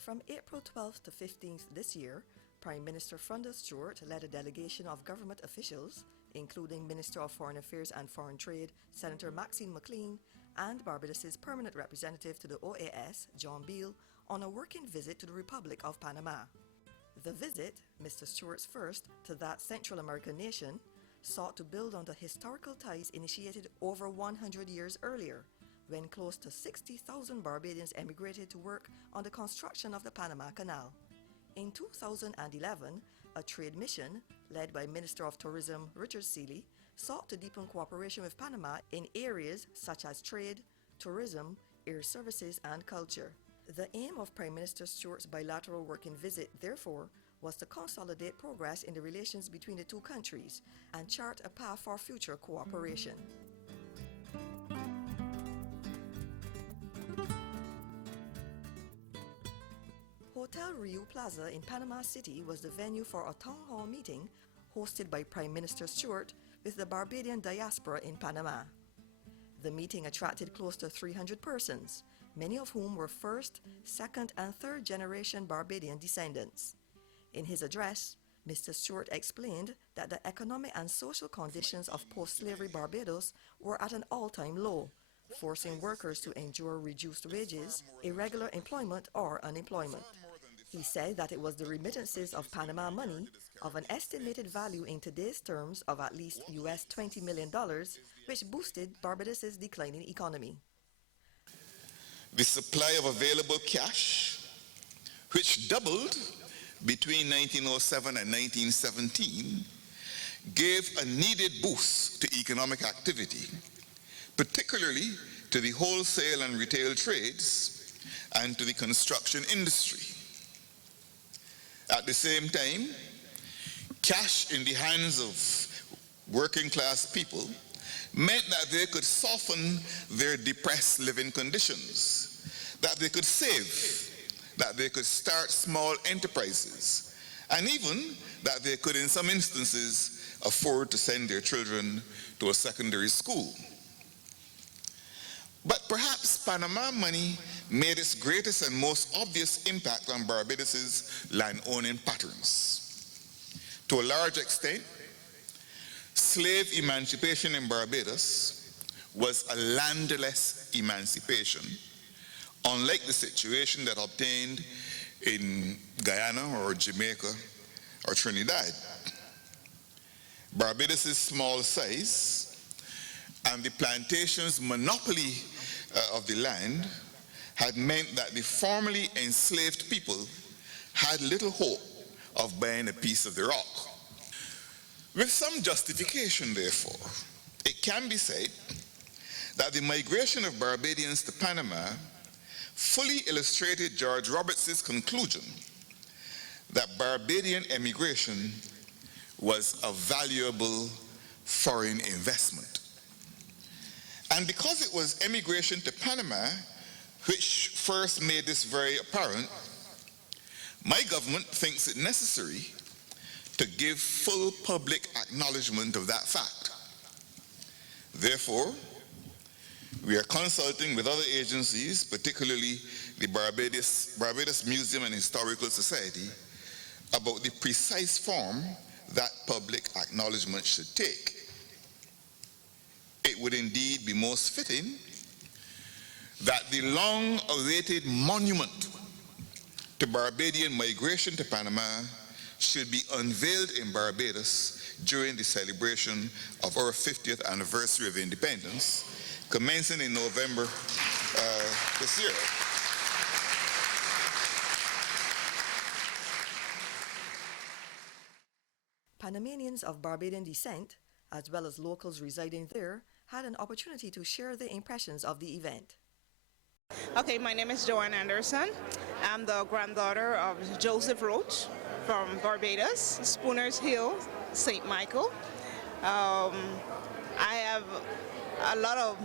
From April 12th to 15th this year, Prime Minister Freundel Stuart led a delegation of government officials, including Minister of Foreign Affairs and Foreign Trade, Senator Maxine McLean, and Barbados' permanent representative to the OAS, John Beale, on a working visit to the Republic of Panama. The visit, Mr. Stuart's first to that Central American nation, sought to build on the historical ties initiated over 100 years earlier, when close to 60,000 Barbadians emigrated to work on the construction of the Panama Canal. In 2011, a trade mission, led by Minister of Tourism Richard Seeley, sought to deepen cooperation with Panama in areas such as trade, tourism, air services, and culture. The aim of Prime Minister Stuart's bilateral working visit, therefore, was to consolidate progress in the relations between the two countries and chart a path for future cooperation. Hotel Rio Plaza in Panama City was the venue for a town hall meeting hosted by Prime Minister Stuart with the Barbadian Diaspora in Panama. The meeting attracted close to 300 persons, many of whom were first, second, and third generation Barbadian descendants. In his address, Mr. Stuart explained that the economic and social conditions of post-slavery Barbados were at an all-time low, forcing workers to endure reduced wages, irregular employment, or unemployment. He said that it was the remittances of Panama money of an estimated value in today's terms of at least US $20 million, which boosted Barbados' declining economy. The supply of available cash, which doubled between 1907 and 1917, gave a needed boost to economic activity, particularly to the wholesale and retail trades and to the construction industry. At the same time, cash in the hands of working class people meant that they could soften their depressed living conditions, that they could save, that they could start small enterprises, and even that they could, in some instances, afford to send their children to a secondary school. But perhaps Panama money made its greatest and most obvious impact on Barbados' land-owning patterns. To a large extent, slave emancipation in Barbados was a landless emancipation, unlike the situation that obtained in Guyana or Jamaica or Trinidad. Barbados' small size and the plantation's monopoly of the land had meant that the formerly enslaved people had little hope of buying a piece of the rock. With some justification, therefore, it can be said that the migration of Barbadians to Panama fully illustrated George Roberts' conclusion that Barbadian emigration was a valuable foreign investment. And because it was emigration to Panama which first made this very apparent, my government thinks it necessary to give full public acknowledgement of that fact. Therefore, we are consulting with other agencies, particularly the Barbados Museum and Historical Society, about the precise form that public acknowledgement should take. It would indeed be most fitting that the long-awaited monument to Barbadian migration to Panama should be unveiled in Barbados during the celebration of our 50th anniversary of independence, commencing in November this year. Panamanians of Barbadian descent, as well as locals residing there, had an opportunity to share their impressions of the event. Okay, my name is Joanne Anderson. I'm the granddaughter of Joseph Roach from Barbados, Spooners Hill, St. Michael. I have a lot of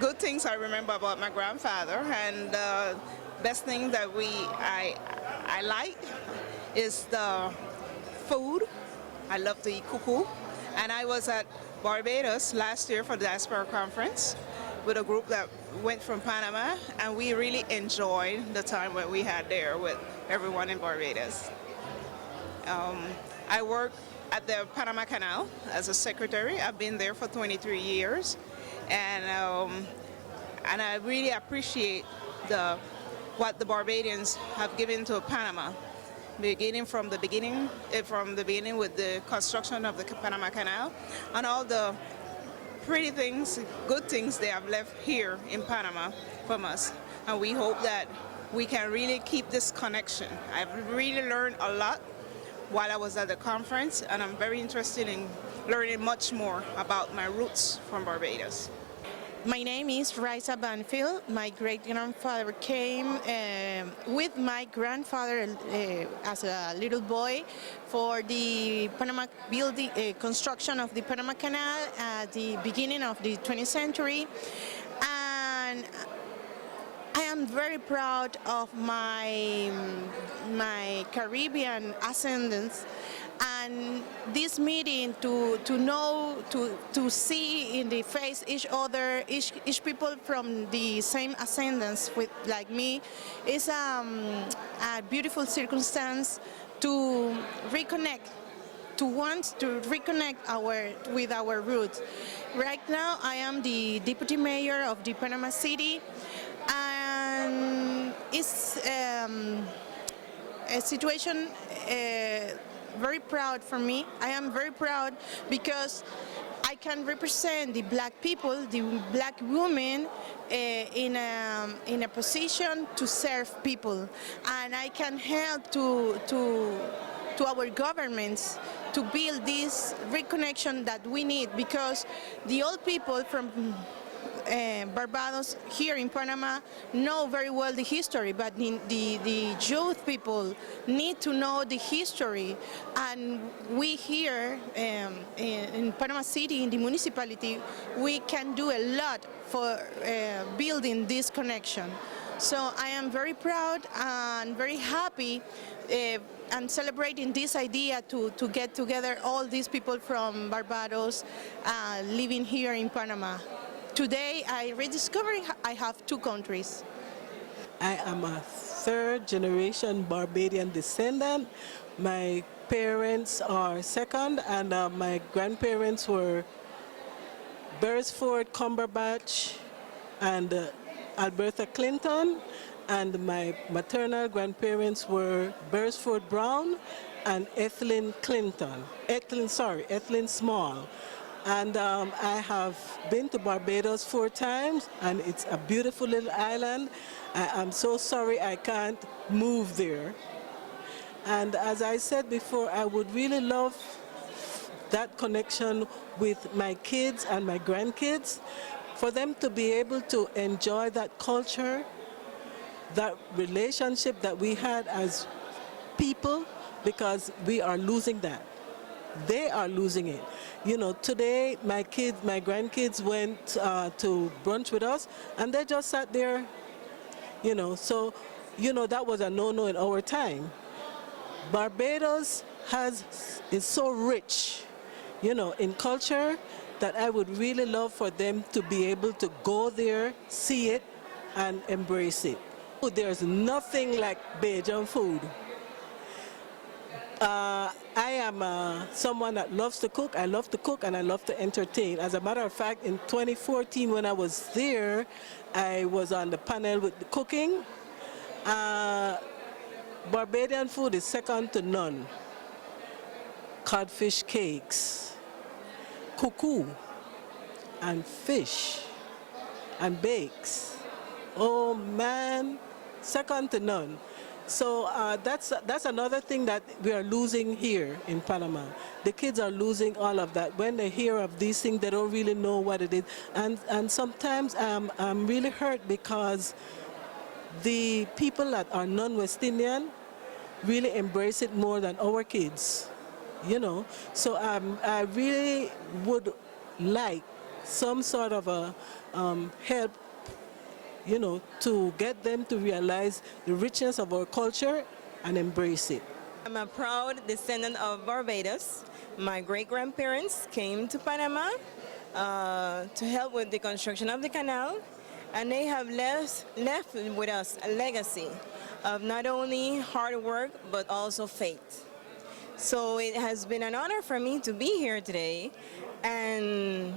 good things I remember about my grandfather, and the best thing that I like is the food. I love to eat cuckoo, and I was at Barbados last year for the Diaspora conference with a group that went from Panama, and we really enjoyed the time that we had there with everyone in Barbados. I work at the Panama Canal as a secretary. I've been there for 23 years, and I really appreciate what the Barbadians have given to Panama, beginning from the beginning with the construction of the Panama Canal, and all the pretty things, good things they have left here in Panama from us. And we hope that we can really keep this connection. I've really learned a lot while I was at the conference, and I'm very interested in learning much more about my roots from Barbados. My name is Raisa Banfield. My great-grandfather came with my grandfather as a little boy for the Panama building, construction of the Panama Canal at the beginning of the 20th century. And I am very proud of my Caribbean ascendants, and this meeting to see in the face each other, each people from the same ascendants like me, is a beautiful circumstance to reconnect, to want to reconnect with our roots. Right now I am the deputy mayor of the Panama City, and it's a situation very proud for me. I am very proud because I can represent the black people, the black women in a position to serve people, and I can help to our governments to build this reconnection that we need, because the old people from Barbados here in Panama know very well the history, but the youth people need to know the history, and we here in Panama City, in the municipality, we can do a lot for building this connection. So I am very proud and very happy and celebrating this idea to get together all these people from Barbados living here in Panama. Today, I rediscovered I have two countries. I am a third-generation Barbadian descendant. My parents are second, and my grandparents were Beresford Cumberbatch and Alberta Clinton, and my maternal grandparents were Beresford Brown and Ethelyn Small. And I have been to Barbados 4 times, and it's a beautiful little island. I'm so sorry I can't move there. And as I said before, I would really love that connection with my kids and my grandkids, for them to be able to enjoy that culture, that relationship that we had as people, because we are losing that. They are losing it. You know, today my grandkids went to brunch with us, and they just sat there, you know. So, you know, that was a no-no in our time. Barbados is so rich, you know, in culture, that I would really love for them to be able to go there, see it, and embrace it. There's nothing like Bajan food. I am someone that loves to cook. I love to cook and I love to entertain. As a matter of fact, in 2014 when I was there, I was on the panel with the cooking. Barbadian food is second to none. Codfish cakes, cuckoo, and fish, and bakes. Oh man, second to none. So that's another thing that we are losing here in Panama. The kids are losing all of that. When they hear of these things, they don't really know what it is. And sometimes I'm really hurt because the people that are non-West Indian really embrace it more than our kids, you know. So I really would like some sort of a help, you know, to get them to realize the richness of our culture and embrace it. I'm a proud descendant of Barbados. My great-grandparents came to Panama to help with the construction of the canal, and they have left with us a legacy of not only hard work but also faith. So it has been an honor for me to be here today, and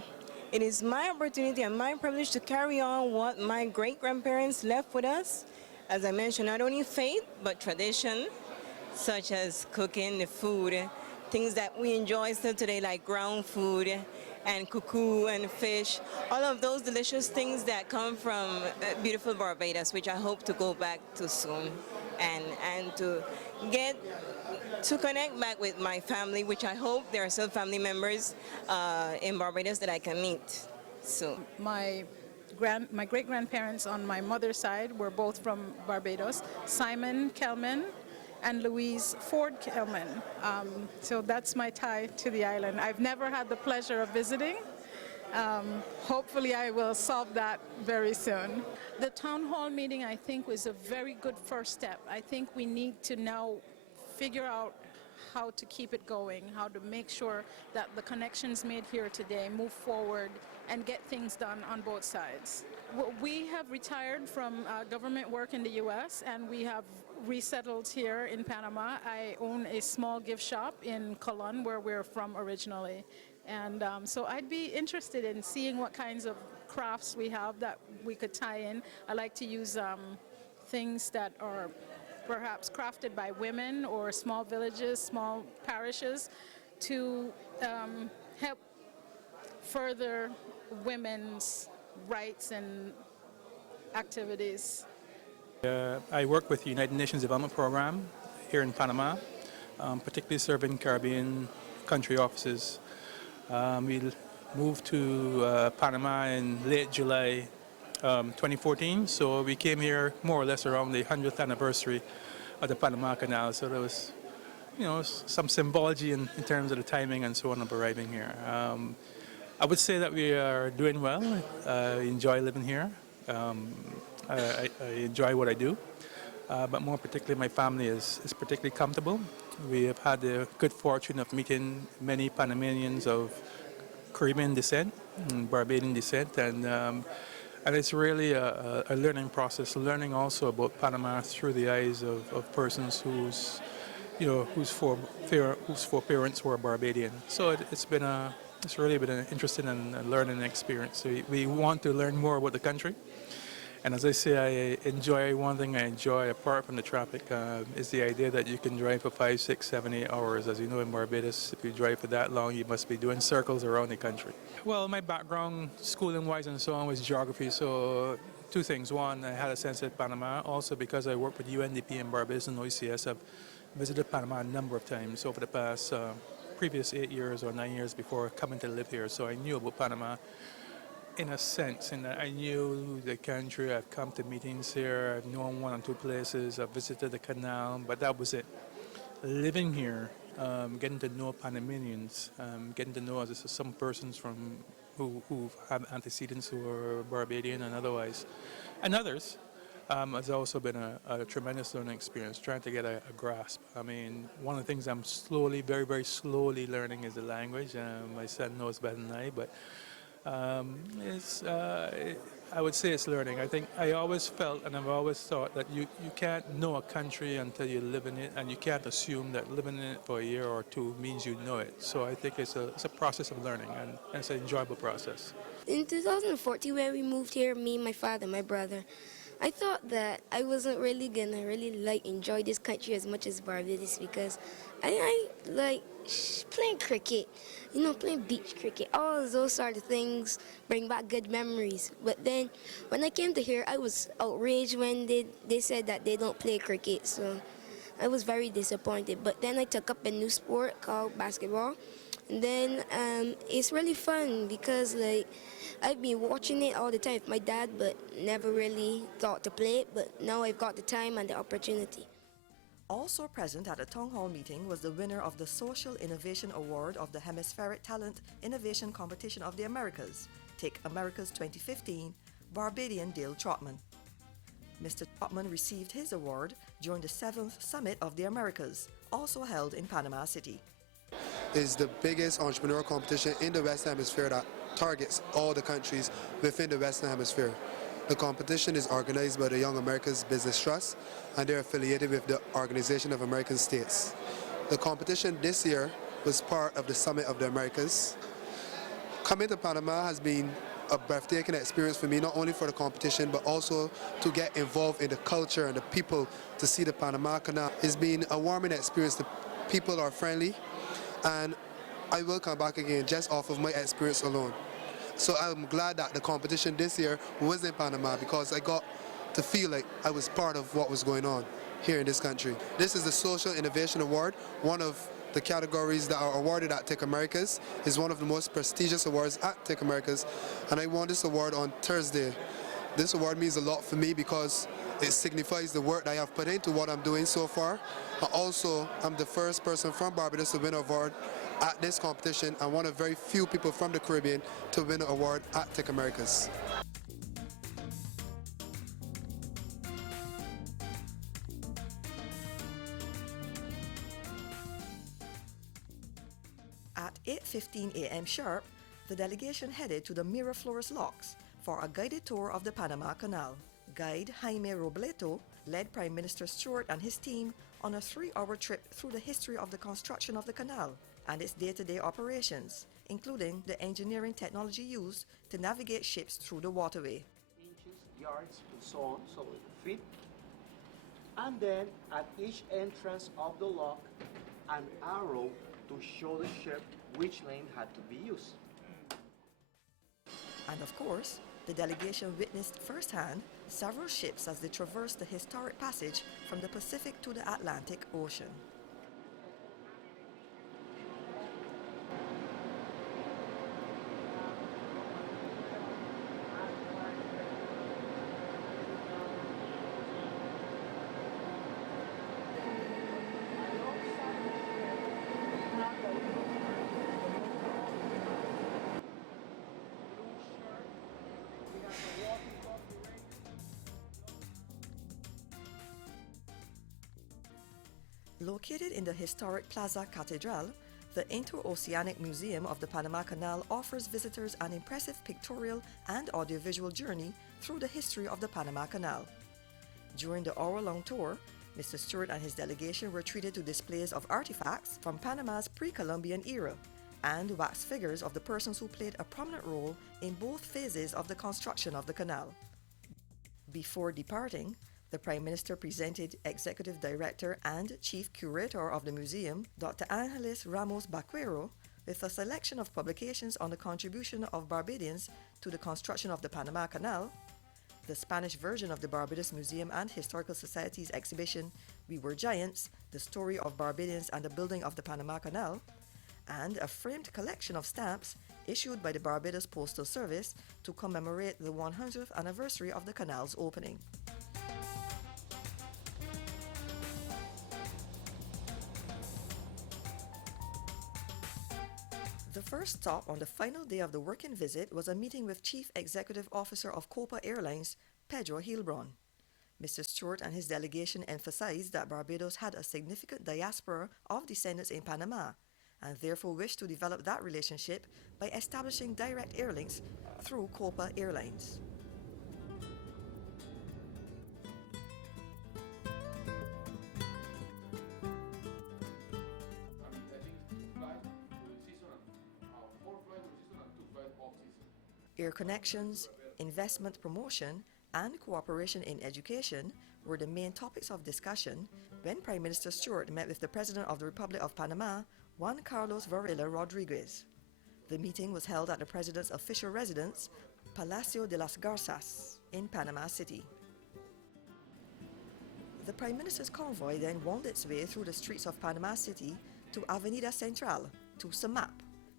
it is my opportunity and my privilege to carry on what my great-grandparents left with us. As I mentioned, not only faith, but tradition, such as cooking, the food, things that we enjoy still today, like ground food and cuckoo and fish, all of those delicious things that come from beautiful Barbados, which I hope to go back to soon, and to get to connect back with my family, which I hope there are still family members in Barbados that I can meet soon. My great-grandparents on my mother's side were both from Barbados, Simon Kelman and Louise Ford Kelman. So that's my tie to the island. I've never had the pleasure of visiting. Hopefully I will solve that very soon. The town hall meeting, I think, was a very good first step. I think we need to now figure out how to keep it going, how to make sure that the connections made here today move forward and get things done on both sides. We have retired from government work in the U.S. and we have resettled here in Panama. I own a small gift shop in Colon, where we're from originally. And so I'd be interested in seeing what kinds of crafts we have that we could tie in. I like to use things that are perhaps crafted by women or small villages, small parishes, to help further women's rights and activities. I work with the United Nations Development Program here in Panama, particularly serving Caribbean country offices. We moved to Panama in late July 2014, so we came here more or less around the 100th anniversary of the Panama Canal, so there was, some symbology in terms of the timing and so on of arriving here. I would say that we are doing well. I enjoy living here. I enjoy what I do, but more particularly my family is particularly comfortable. We have had the good fortune of meeting many Panamanians of Caribbean descent, Barbadian descent, and it's really a learning process, learning also about Panama through the eyes of persons whose foreparents were Barbadian. So it's really been an interesting and learning experience. So we want to learn more about the country. And as I say, one thing I enjoy apart from the traffic is the idea that you can drive for 5, 6, 7, 8 hours. As you know, in Barbados, if you drive for that long, you must be doing circles around the country. Well, my background, schooling-wise and so on, was geography. So two things. One, I had a sense of Panama. Also, because I work with UNDP in Barbados and OECS, I've visited Panama a number of times over the past previous 8 years or 9 years before coming to live here. So I knew about Panama in a sense, in that I knew the country. I've come to meetings here. I've known 1 or 2 places. I've visited the Canal, but that was it. Living here, getting to know Panamanians, getting to know some persons who have antecedents who are Barbadian and otherwise, and others, has also been a tremendous learning experience, trying to get a grasp. I mean, one of the things I'm slowly, very, very slowly learning is the language. My son knows better than I, but I would say it's learning. I think I always felt and I've always thought that you can't know a country until you live in it, and you can't assume that living in it for a year or 2 means you know it. So I think it's a process of learning, and it's an enjoyable process. In 2014, when we moved here, me, my father, my brother, I thought that I wasn't really gonna enjoy this country as much as Barbados, because I like playing cricket, playing beach cricket. All of those sort of things bring back good memories. But then when I came to here, I was outraged when they said that they don't play cricket. So I was very disappointed. But then I took up a new sport called basketball. And then it's really fun because I've been watching it all the time with my dad, but never really thought to play it. But now I've got the time and the opportunity. Also present at the Town Hall meeting was the winner of the Social Innovation Award of the Hemispheric Talent Innovation Competition of the Americas, TIC Americas 2015, Barbadian Dale Trotman. Mr. Trotman received his award during the 7th Summit of the Americas, also held in Panama City. It's the biggest entrepreneurial competition in the Western Hemisphere that targets all the countries within the Western Hemisphere. The competition is organized by the Young Americans Business Trust, and they're affiliated with the Organization of American States. The competition this year was part of the Summit of the Americas. Coming to Panama has been a breathtaking experience for me, not only for the competition, but also to get involved in the culture and the people, to see the Panama Canal. It's been a warming experience. The people are friendly, and I will come back again just off of my experience alone. So I'm glad that the competition this year was in Panama, because I got to feel like I was part of what was going on here in this country. This is the Social Innovation Award, one of the categories that are awarded at Tech Americas. Is one of the most prestigious awards at Tech Americas, and I won this award on Thursday. This award means a lot for me because it signifies the work that I have put into what I'm doing so far. Also, I'm the first person from Barbados to win an award at this competition, and one of very few people from the Caribbean to win an award at Tech Americas. At 8:15 a.m. sharp, the delegation headed to the Miraflores Locks for a guided tour of the Panama Canal. Guide Jaime Robleto led Prime Minister Stuart and his team on a 3-hour trip through the history of the construction of the canal and its day-to-day operations, including the engineering technology used to navigate ships through the waterway. Inches, yards, and so on, so feet. And then at each entrance of the lock, an arrow to show the ship which lane had to be used. And of course, the delegation witnessed firsthand several ships as they traversed the historic passage from the Pacific to the Atlantic Ocean. Located in the historic Plaza Catedral, the Interoceanic Museum of the Panama Canal offers visitors an impressive pictorial and audiovisual journey through the history of the Panama Canal. During the hour-long tour, Mr. Stuart and his delegation were treated to displays of artifacts from Panama's pre-Columbian era and wax figures of the persons who played a prominent role in both phases of the construction of the canal. Before departing, the Prime Minister presented Executive Director and Chief Curator of the museum, Dr. Angeles Ramos Baquero, with a selection of publications on the contribution of Barbadians to the construction of the Panama Canal, the Spanish version of the Barbados Museum and Historical Society's exhibition, We Were Giants, The Story of Barbadians and the Building of the Panama Canal, and a framed collection of stamps issued by the Barbados Postal Service to commemorate the 100th anniversary of the canal's opening. The first stop on the final day of the working visit was a meeting with Chief Executive Officer of Copa Airlines, Pedro Hilbron. Mr. Stuart and his delegation emphasized that Barbados had a significant diaspora of descendants in Panama and therefore wished to develop that relationship by establishing direct airlinks through Copa Airlines. Air connections, investment promotion, and cooperation in education were the main topics of discussion when Prime Minister Stuart met with the President of the Republic of Panama, Juan Carlos Varela Rodriguez. The meeting was held at the President's official residence, Palacio de las Garzas, in Panama City. The Prime Minister's convoy then wound its way through the streets of Panama City to Avenida Central, to SAMAP,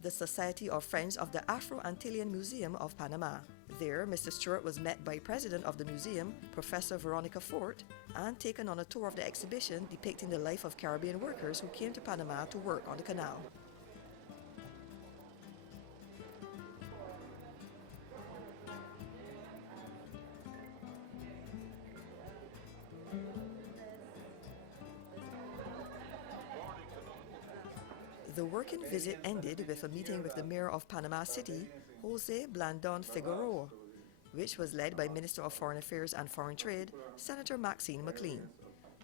the Society of Friends of the Afro-Antillean Museum of Panama. There, Mr. Stuart was met by President of the museum, Professor Veronica Fort, and taken on a tour of the exhibition depicting the life of Caribbean workers who came to Panama to work on the canal. The working visit ended with a meeting with the Mayor of Panama City, Jose Blandon Figueroa. which was led by Minister of Foreign Affairs and Foreign Trade, Senator Maxine McLean.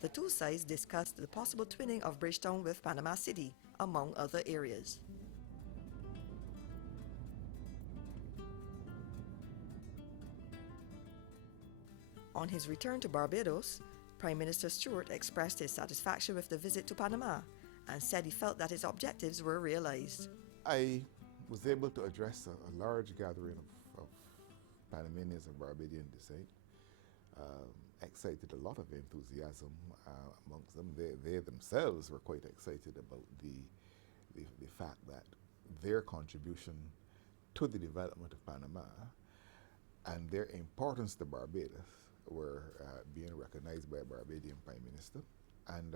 The two sides discussed the possible twinning of Bridgetown with Panama City, among other areas. On his return to Barbados, Prime Minister Stuart expressed his satisfaction with the visit to Panama and said he felt that his objectives were realized. I was able to address a large gathering of Panamanians of Barbadian descent. Excited a lot of enthusiasm amongst them. They themselves were quite excited about the fact that their contribution to the development of Panama and their importance to Barbados were being recognized by a Barbadian Prime Minister. And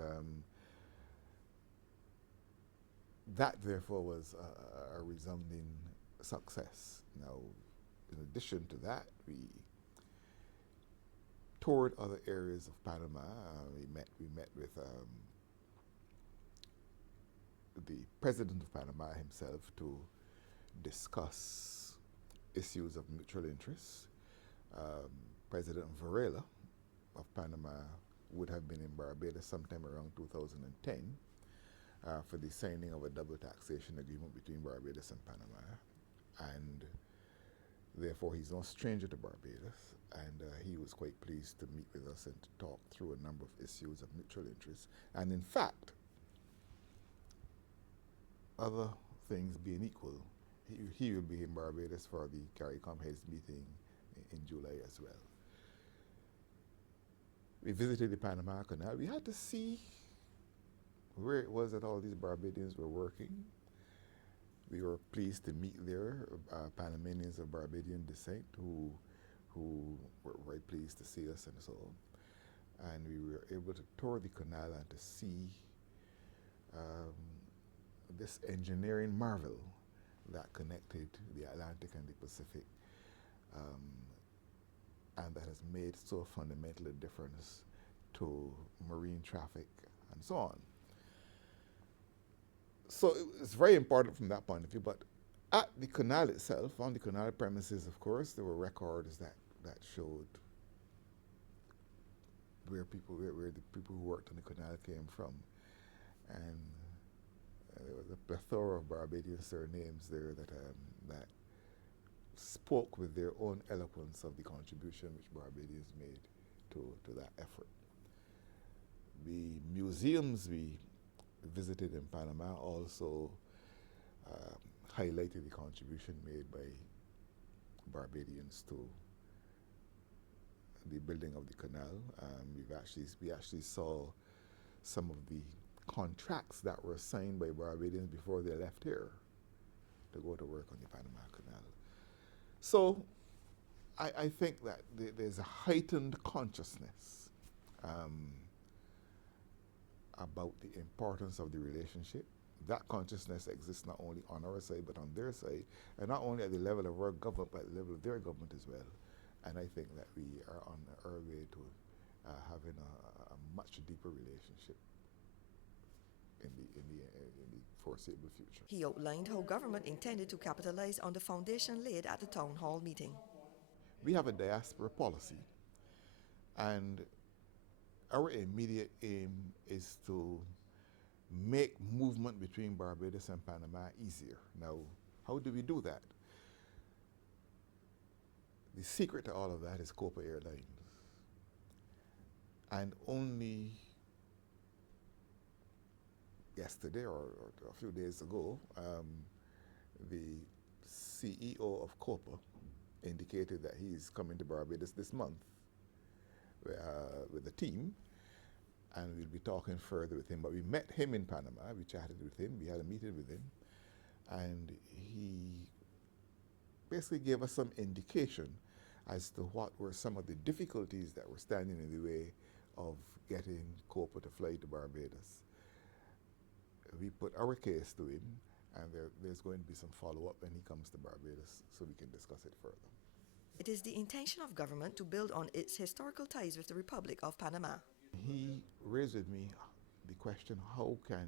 that therefore was a resounding success. Now, in addition to that, we toured other areas of Panama. We met with the President of Panama himself to discuss issues of mutual interest. President Varela of Panama would have been in Barbados sometime around 2010 for the signing of a double taxation agreement between Barbados and Panama. And therefore, he's no stranger to Barbados, and he was quite pleased to meet with us and to talk through a number of issues of mutual interest. And in fact, other things being equal, he will be in Barbados for the CARICOM Heads meeting in July as well. We visited the Panama Canal. We had to see where it was that all these Barbadians were working. We were pleased to meet there Panamanians of Barbadian descent who were very pleased to see us and so on. And we were able to tour the canal and to see this engineering marvel that connected the Atlantic and the Pacific, and that has made so fundamental a difference to marine traffic and so on. So it's very important from that point of view, but at the canal itself, on the canal premises, of course, there were records that showed where the people who worked on the canal came from. And there was a plethora of Barbadian surnames there that spoke with their own eloquence of the contribution which Barbadians made to that effort. The museums we visited in Panama also highlighted the contribution made by Barbadians to the building of the canal. We actually saw some of the contracts that were signed by Barbadians before they left here to go to work on the Panama Canal. So I think that there's a heightened consciousness about the importance of the relationship. That consciousness exists not only on our side but on their side, and not only at the level of our government but at the level of their government as well. And I think that we are on our way to having a much deeper relationship in the foreseeable future. He outlined how government intended to capitalize on the foundation laid at the town hall meeting. We have a diaspora policy, and our immediate aim is to make movement between Barbados and Panama easier. Now, how do we do that? The secret to all of that is Copa Airlines. And only yesterday or a few days ago, the CEO of Copa indicated that he's coming to Barbados this month with a team, and we'll be talking further with him. But we met him in Panama, we chatted with him, we had a meeting with him, and he basically gave us some indication as to what were some of the difficulties that were standing in the way of getting Copa to fly to Barbados. We put our case to him, and there's going to be some follow-up when he comes to Barbados so we can discuss it further. It is the intention of government to build on its historical ties with the Republic of Panama. He raised with me the question, how can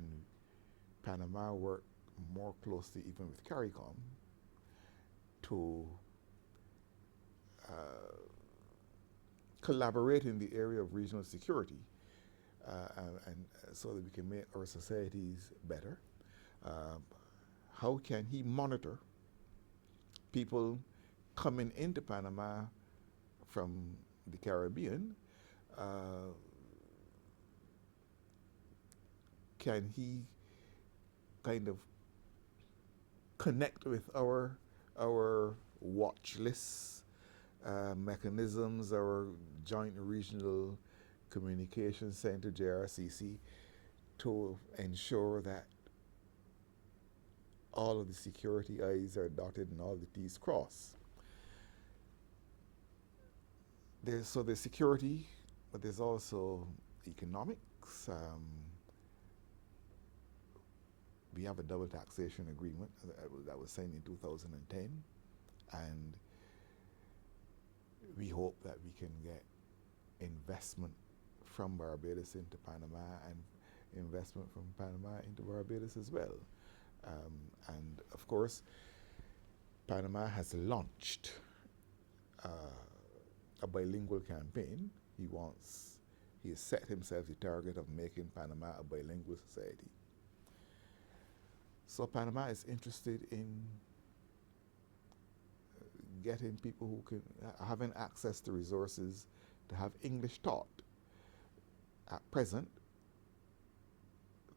Panama work more closely even with CARICOM to collaborate in the area of regional security, and so that we can make our societies better. How can he monitor people coming into Panama from the Caribbean? Can he kind of connect with our watch lists, mechanisms, our joint regional communication center, JRCC, to ensure that all of the security I's are dotted and all the T's crossed? So there's security, but there's also economics. We have a double taxation agreement that was signed in 2010, and we hope that we can get investment from Barbados into Panama and investment from Panama into Barbados as well. And of course, Panama has launched a bilingual campaign. He has set himself the target of making Panama a bilingual society. So Panama is interested in getting people who can, having access to resources to have English taught. At present,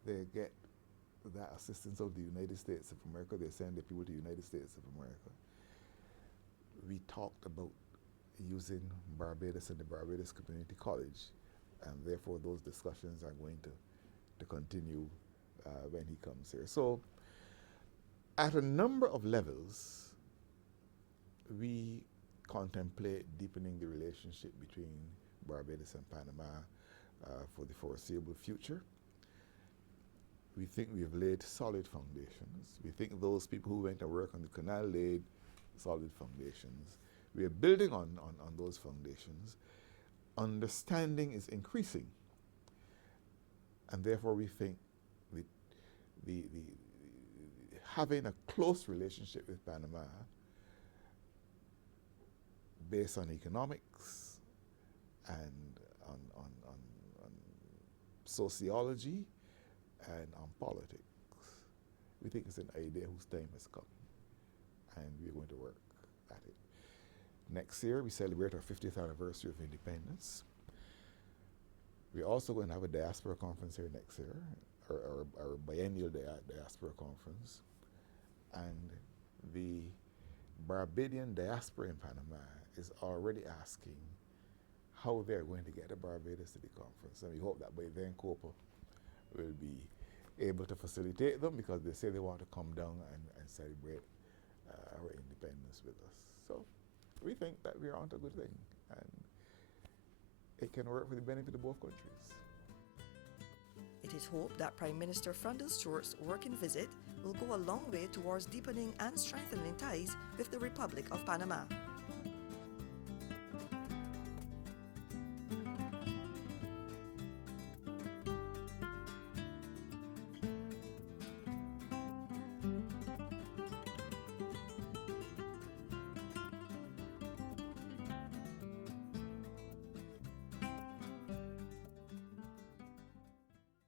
they get that assistance of the United States of America. They send the people to the United States of America. We talked about using Barbados and the Barbados Community College, and therefore those discussions are going to continue when he comes here. So at a number of levels, we contemplate deepening the relationship between Barbados and Panama for the foreseeable future. We think we've laid solid foundations. We think those people who went to work on the canal laid solid foundations. We are building on those foundations. Understanding is increasing. And therefore we think the having a close relationship with Panama based on economics and on sociology and on politics, we think it's an idea whose time has come, and we're going to work at it. Next year, we celebrate our 50th anniversary of independence. We're also going to have a diaspora conference here next year, our biennial diaspora conference. And the Barbadian diaspora in Panama is already asking how they're going to get the Barbados to the conference. And we hope that by then COPA will be able to facilitate them, because they say they want to come down and celebrate our independence with us. So we think that we're onto a good thing, and it can work for the benefit of both countries. It is hoped that Prime Minister Freundel Stuart's working visit will go a long way towards deepening and strengthening ties with the Republic of Panama.